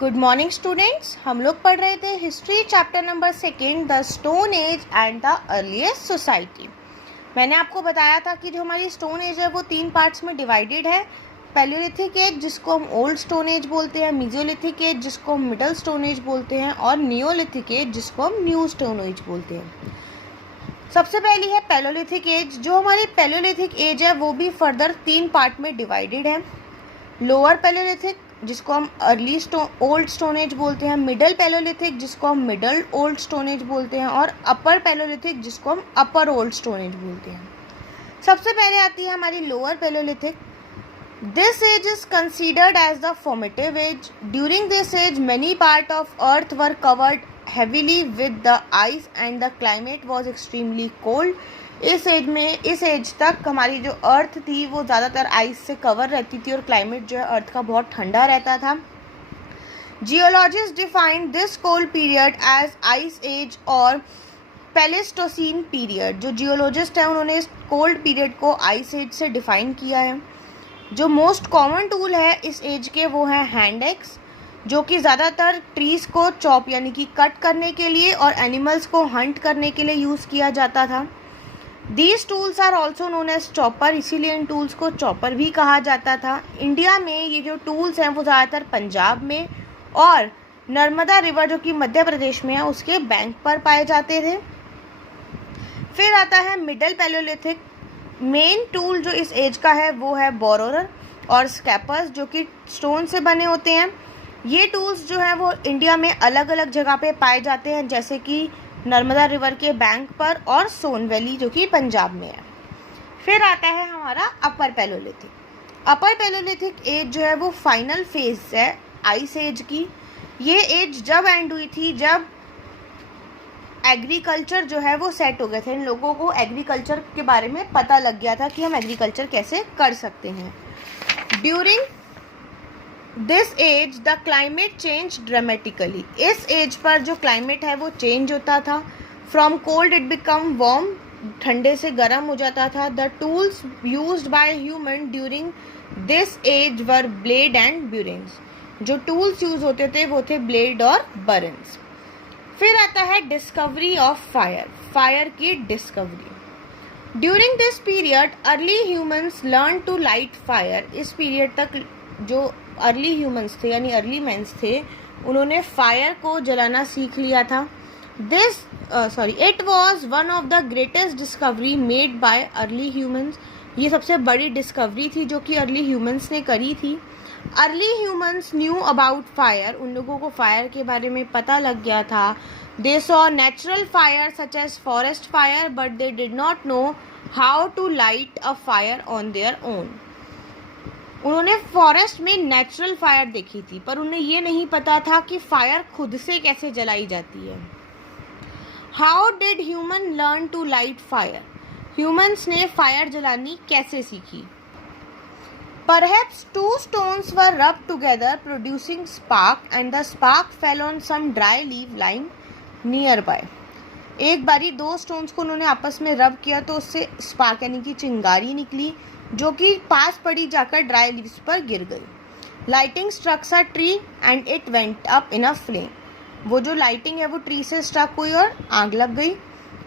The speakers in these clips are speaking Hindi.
Good morning students. हम लोग पढ़ रहे थे history chapter number 2 the stone age and the earliest society. मैंने आपको बताया था कि जो हमारी स्टोन एज है वो 3 पार्ट्स में डिवाइडेड है। पैलियोलिथिक एज जिसको हम ओल्ड स्टोन एज बोलते हैं, मेसोलिथिक एज जिसको हम मिडल स्टोन एज बोलते हैं और नियोलिथिक एज जिसको हम न्यू स्टोन एज बोलते हैं। सबसे पहली है पैलियोलिथिक एज। जो हमारी पैलियोलिथिक एज है वो भी फर्दर 3 पार्ट में डिवाइडेड है। लोअर पैलियोलिथिक जिसको हम अर्ली ओल्ड स्टोन एज बोलते हैं, मिडल पैलियोलिथिक जिसको हम मिडल ओल्ड स्टोन एज बोलते हैं और अपर पैलियोलिथिक जिसको हम अपर ओल्ड स्टोन एज बोलते हैं। सबसे पहले आती है हमारी lower palaeolithic. This age is considered as the formative age. During this age many part of earth were covered heavily with the ice and the climate was extremely cold। इस एज तक हमारी जो अर्थ थी वो ज़्यादातर आइस से कवर रहती थी और क्लाइमेट जो है अर्थ का बहुत ठंडा रहता था। Geologist defined this cold period as ice age और प्लेस्टोसीन पीरियड। जो जियोलॉजिस्ट हैं उन्होंने इस कोल्ड पीरियड को आइस एज से डिफाइन किया है। जो मोस्ट कॉमन टूल है इस एज के वो है हैंड एक्स, जो कि ज़्यादातर ट्रीज़ को चॉप यानी कि कट करने के लिए और एनिमल्स को हंट करने के लिए यूज़ किया जाता था। These tools are also known as chopper, इसीलिए इन टूल्स को चॉपर भी कहा जाता था। इंडिया में ये जो टूल्स हैं वो ज़्यादातर पंजाब में और नर्मदा रिवर जो कि मध्य प्रदेश में है उसके बैंक पर पाए जाते थे। फिर आता है मिडल पैलियोलिथिक। मेन टूल जो इस एज का है वो है बोरोर और स्कैपर्स जो कि स्टोन से बने होते हैं। ये टूल्स जो हैं वो इंडिया में अलग अलग जगह पे पाए जाते हैं, जैसे कि नर्मदा रिवर के बैंक पर और सोन वैली जो कि पंजाब में है। फिर आता है हमारा upper palaeolithic. Upper palaeolithic age जो है वो फाइनल फेज है आइस एज की। ये एज जब एंड हुई थी जब एग्रीकल्चर जो है वो सेट हो गए थे। इन लोगों को एग्रीकल्चर के बारे में पता लग गया था कि हम एग्रीकल्चर कैसे कर सकते हैं। During this age the climate change dramatically. इस एज पर जो क्लाइमेट है वो चेंज होता था। From cold it become warm, ठंडे से गर्म हो जाता था। The tools used by human during this age were blade and burins. जो टूल्स यूज होते थे वो थे ब्लेड और बरन्स। फिर आता है डिस्कवरी ऑफ फायर, फायर की discovery. During this period early humans learn to light fire. इस पीरियड तक जो अर्ली ह्यूमंस थे यानी अर्ली मैंस थे उन्होंने फायर को जलाना सीख लिया था। It was one of the greatest discovery made by early humans. ये सबसे बड़ी डिस्कवरी थी जो कि अर्ली ह्यूमंस ने करी थी। Early humans knew about fire, उन लोगों को फायर के बारे में पता लग गया था। They saw natural fire such as forest fire but they did not know how to light a fire on their own. उन्होंने फॉरेस्ट में नेचुरल फायर देखी थी पर उन्हें ये नहीं पता था कि फायर खुद से कैसे जलाई जाती है। How did human learn to light fire? Humans ने फायर जलानी कैसे सीखी? Perhaps 2 stones were rubbed together producing spark and the spark fell on some dry leaf lying nearby। एक बारी 2 स्टोन्स को उन्होंने आपस में रब किया तो उससे स्पार्क यानी कि चिंगारी निकली जो कि पास पड़ी जाकर ड्राई लीव्स पर गिर गई। Lightning strikes a tree and it went up in a flame. वो जो लाइटिंग है वो ट्री से स्ट्रक हुई और आग लग गई।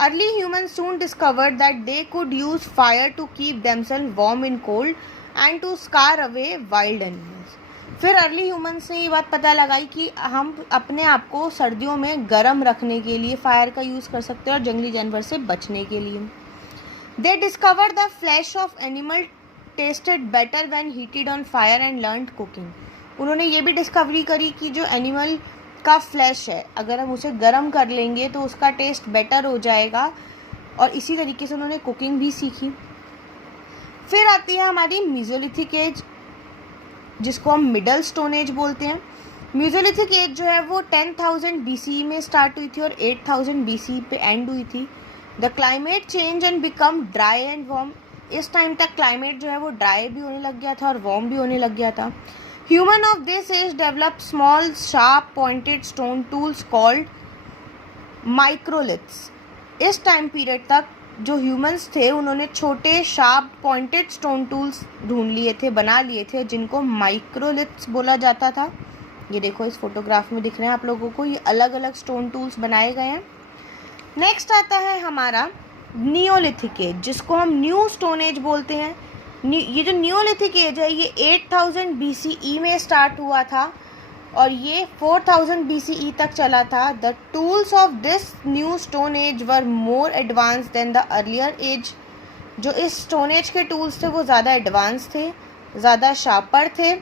Early human soon discovered that they could use fire to keep themselves warm in cold and to scare away wild animals. फिर अर्ली ह्यूमंस ने ये बात पता लगाई कि हम अपने आप को सर्दियों में गर्म रखने के लिए फायर का यूज़ कर सकते हैं और जंगली जानवर से बचने के लिए। दे discovered the flash of animal tested better when heated on fire and learned cooking. उन्होंने ये भी डिस्कवरी करी कि जो एनिमल का फ्लैश है अगर हम उसे गर्म कर लेंगे तो उसका टेस्ट बेटर हो जाएगा और इसी तरीके से उन्होंने कुकिंग भी सीखी। फिर आती है हमारी मेसोलिथिक एज जिसको हम मिडल स्टोन एज बोलते हैं। मेसोलिथिक एज जो है वो 10,000 BCE में स्टार्ट हुई थी और 8,000 BCE पे एंड हुई थी। The climate change and become dry and warm. इस टाइम तक क्लाइमेट जो है वो ड्राई भी होने लग गया था और वार्म भी होने लग गया था। Human of this age develop small sharp pointed stone tools called microliths. इस टाइम पीरियड तक जो ह्यूमंस थे उन्होंने छोटे शार्प पॉइंटेड स्टोन टूल्स ढूंढ लिए थे, बना लिए थे, जिनको माइक्रोलिथ्स बोला जाता था। ये देखो इस फोटोग्राफ में दिख रहे हैं आप लोगों को, ये अलग अलग स्टोन टूल्स बनाए गए हैं। नेक्स्ट आता है हमारा नियोलिथिक एज, जिसको हम न्यू स्टोन एज बोलते हैं। ये जो नियोलिथिक एज है ये 8000 BCE में स्टार्ट हुआ था और ये 4000 BCE तक चला था। The tools of this new stone age were more advance than the earlier age. जो इस स्टोन एज के टूल्स थे वो ज़्यादा एडवांस थे, ज़्यादा शार्पर थे।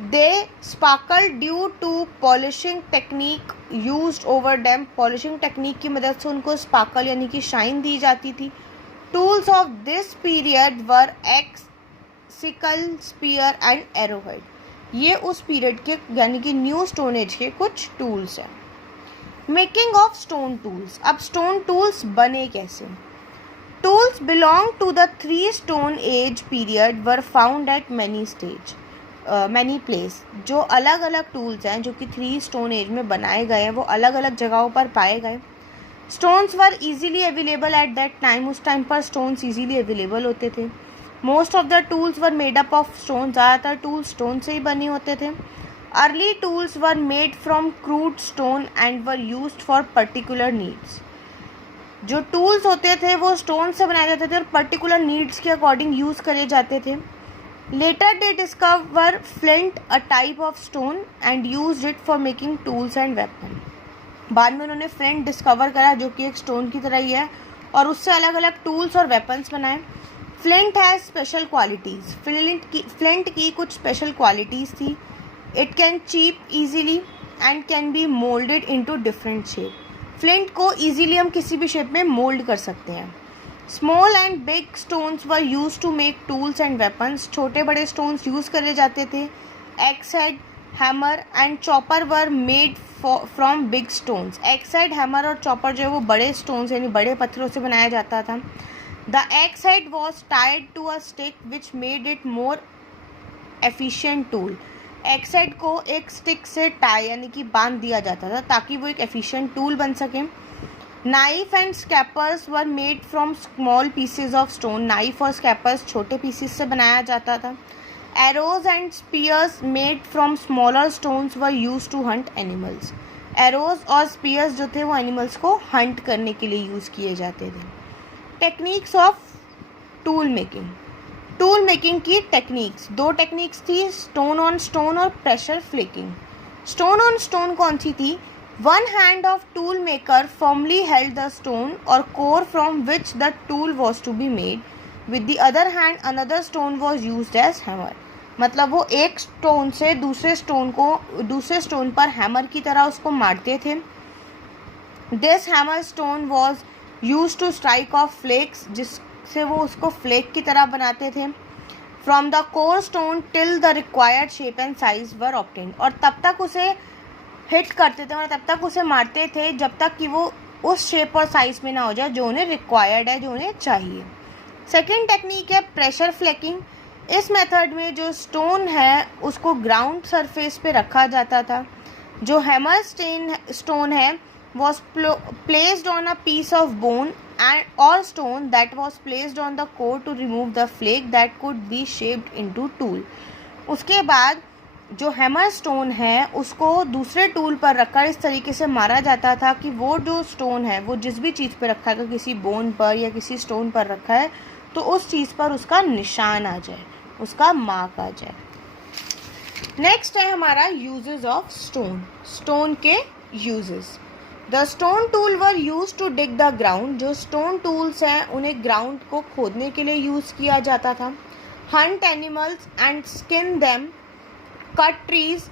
They sparkle due to polishing technique used over them. Polishing technique की मदद से उनको स्पार्कल यानी कि शाइन दी जाती थी। Tools of this period were axe, sickle, spear and arrowhead. ये उस पीरियड के यानी कि न्यू स्टोन एज के कुछ टूल्स हैं। Making of stone tools. अब स्टोन टूल्स बने कैसे? Tools belong to the 3 stone age period were found at many place. जो अलग अलग टूल्स हैं जो कि 3 स्टोन एज में बनाए गए हैं वो अलग अलग जगहों पर पाए गए। Stones were easily available at that time. उस टाइम पर स्टोन्स इजीली अवेलेबल होते थे। Most of the tools were made up of stone. ज़्यादातर टूल्स स्टोन से ही बने होते थे। Early tools were made from crude stone and were used for particular needs. जो टूल्स होते थे वो स्टोन से बनाए जाते थे और पर्टिकुलर नीड्स के अकॉर्डिंग यूज़ करे जाते थे। Letter they discover flint, a type of stone, and used it for making tools and weapon. बाद में उन्होंने फ्लिंट डिस्कवर करा जो कि एक स्टोन की तरह ही है और उससे अलग अलग टूल्स और वेपन्स बनाए। Flint has special qualities. Flint की कुछ स्पेशल क्वालिटीज़ थी। It can chip easily and can be moulded into different shape. Flint को ईजीली हम किसी भी शेप में मोल्ड कर सकते हैं। Small and big stones were use to make tools and weapons. छोटे बड़े स्टोन्स यूज़ करे जाते थे। Axe head, hammer and chopper were made from big stones. Axe head, hammer और चॉपर जो है वो बड़े स्टोन्स यानी बड़े पत्थरों से बनाया जाता था। The axe head was tied to a stick which made it more efficient tool. Axe head को एक स्टिक से टाई यानी कि बांध दिया जाता था ताकि वो एक एफिशिएंट टूल बन सके। Knife and scrapers were made from small pieces of stone. Knife और स्कैपर्स छोटे पीसेस से बनाया जाता था। Arrows and spears made from smaller stones were use to hunt animals. Arrows और स्पीयर्स जो थे वो एनिमल्स को हंट करने के लिए यूज़ किए जाते थे। Techniques of tool making. Tool making की टेक्निक्स, 2 टेक्निक्स थी, स्टोन ऑन स्टोन और pressure flaking. Stone on stone कौन सी थी? One hand of tool maker firmly held the stone और core from which the tool was to be made. With the other hand another stone was used as hammer. मतलब वो एक स्टोन से दूसरे स्टोन पर हैमर की तरह उसको मारते थे। This hammer stone was use to strike off flakes, जिससे वो उसको फ्लेक की तरह बनाते थे। From the core stone till the required shape and size were obtained. और तब तक उसे हिट करते थे और तब तक उसे मारते थे जब तक कि वो उस शेप और साइज में ना हो जाए जो उन्हें रिक्वायर्ड है, जो उन्हें चाहिए। सेकेंड टेक्निक है प्रेशर फ्लेकिंग। इस मेथड में जो स्टोन है उसको ग्राउंड सरफेस पे रखा जाता था। जो हैमर स्टोन है was placed on a piece of bone or stone that was placed on the core to remove the flake that could be shaped into tool. उसके बाद जो हैमर स्टोन है उसको दूसरे टूल पर रखकर इस तरीके से मारा जाता था कि वो जो स्टोन है वो जिस भी चीज़ पर रखा है, अगर किसी बोन पर या किसी स्टोन पर रखा है तो उस चीज़ पर उसका निशान आ जाए, उसका मार्क आ जाए। नेक्स्ट है हमारा यूजेस ऑफ स्टोन। स्टोन के uses. The stone tool were use to dig the ground. जो स्टोन टूल्स हैं उन्हें ग्राउंड को खोदने के लिए यूज़ किया जाता था। Hunt animals and skin them, cut trees,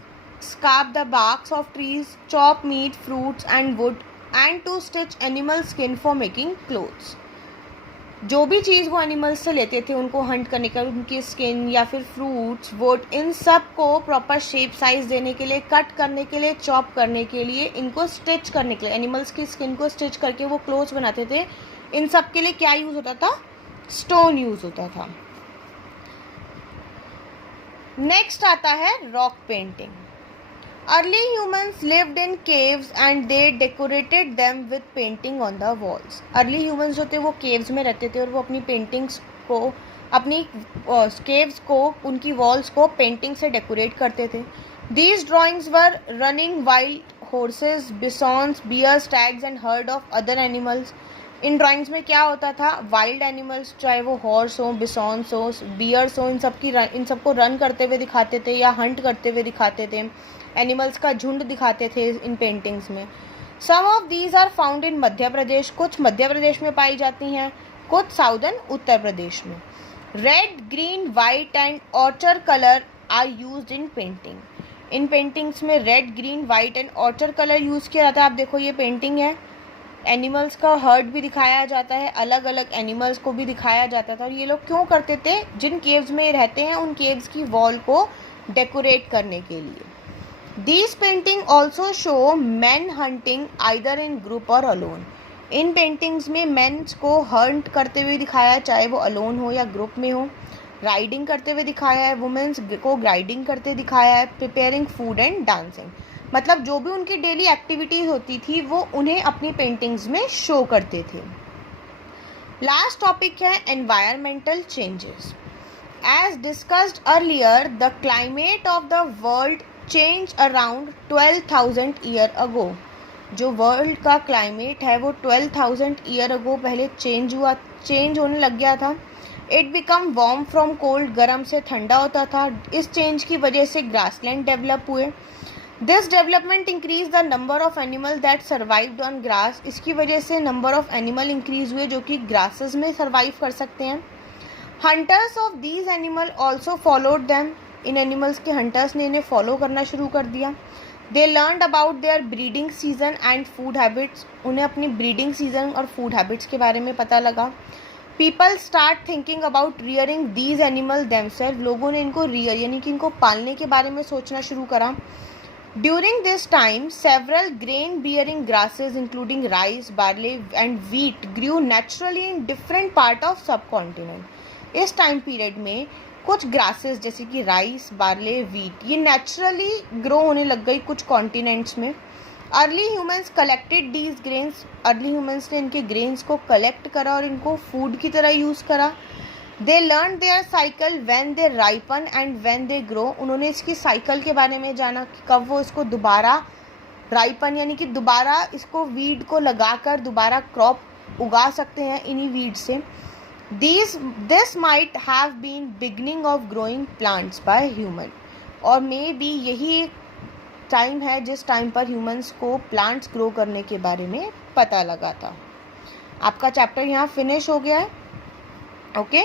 scarp the barks off trees, chop meat, fruits and wood, and to stitch animal skin for making clothes. जो भी चीज़ वो एनिमल्स से लेते थे उनको हंट करने का, उनकी स्किन या फिर फ्रूट्स, वुड, इन सब को प्रॉपर शेप साइज देने के लिए, कट करने के लिए, चॉप करने के लिए, इनको स्टिच करने के लिए, एनिमल्स की स्किन को स्टिच करके वो क्लोथ्स बनाते थे। इन सब के लिए क्या यूज़ होता था? स्टोन यूज़ होता था। नेक्स्ट आता है rock painting. Early humans lived in caves and they decorated them with painting on the walls. Early humans जो थे वो केव्स में रहते थे और वो अपनी पेंटिंग्स को, अपनी केव्स को, उनकी वॉल्स को पेंटिंग से डेकोरेट करते थे। These drawings were running wild horses, bisons, bears, stags and herd of other animals. In drawings में क्या होता था, वाइल्ड एनिमल्स, चाहे वो हॉर्स हो, बिसॉन्स हो, बियर्स हो, इन सबको रन करते हुए दिखाते थे या हंट करते हुए दिखाते थे. एनिमल्स का झुंड दिखाते थे इन पेंटिंग्स में. Some of these are found in Madhya Pradesh, कुछ मध्य प्रदेश में पाई जाती हैं, कुछ साउदर्न उत्तर प्रदेश में. Red, green, white and ochre colour are used in painting. इन पेंटिंग्स में red, green, white and ochre colour use किया जाता है. आप देखो ये पेंटिंग है, एनिमल्स का हर्ड भी दिखाया जाता है, अलग अलग एनिमल्स को भी दिखाया जाता था. और ये लोग क्यों करते थे, जिन केव्स में रहते हैं उन केव्स की वॉल को डेकोरेट करने के लिए. These painting also show men hunting either in group or alone. In paintings में मेंस को हंट करते हुए दिखाया, चाहे वो अलोन हो या ग्रुप में हो. राइडिंग करते हुए दिखाया है, वुमेन्स को राइडिंग करते दिखाया है. प्रिपेयरिंग फूड एंड डांसिंग, मतलब जो भी उनकी डेली एक्टिविटीज होती थी वो उन्हें अपनी पेंटिंग्स में शो करते थे. लास्ट टॉपिक है environmental changes. As discussed earlier, the climate of the world change around 12,000 year ago. जो वर्ल्ड का क्लाइमेट है वो 12,000 ईयर अगो पहले चेंज होने लग गया था. It become warm from cold, गर्म से ठंडा होता था. इस चेंज की वजह से ग्रासलैंड डेवलप हुए. This development increase the number of animal that survived on grass. इसकी वजह से नंबर ऑफ एनिमल इंक्रीज हुए जो कि ग्रासेस में सर्वाइव कर सकते हैं. Hunters of these animal also followed them. इन एनिमल्स के हंटर्स ने इन्हें फॉलो करना शुरू कर दिया. They learned about their breeding season and food habits. उन्हें अपनी ब्रीडिंग सीजन और फूड हैबिट्स के बारे में पता लगा. People start thinking about rearing these animal themselves. लोगों ने इनको रियर यानी कि इनको पालने के बारे में सोचना शुरू करा. During this time, several grain-bearing grasses, including rice, barley, and wheat, grew naturally in different part of subcontinent. इस टाइम पीरियड में कुछ ग्रासेस जैसे कि राइस, बार्ले, वीट ये नेचुरली ग्रो होने लग गई कुछ कॉन्टिनेंट्स में. Early humans collected these grains. Early humans ने इनके ग्रेन्स को कलेक्ट करा और इनको फूड की तरह यूज़ करा. They learn their cycle when they ripen and when they grow. उन्होंने इसकी साइकिल के बारे में जाना कि कब वो इसको दोबारा राइपन यानी कि दोबारा इसको वीड को लगाकर दोबारा क्रॉप उगा सकते हैं इन्हीं वीड से. This might have been beginning of growing plants by human. और मे बी यही एक टाइम है जिस टाइम पर ह्यूमंस को प्लांट्स ग्रो करने के बारे में पता लगा था. आपका चैप्टर यहाँ फिनिश हो गया है. ओके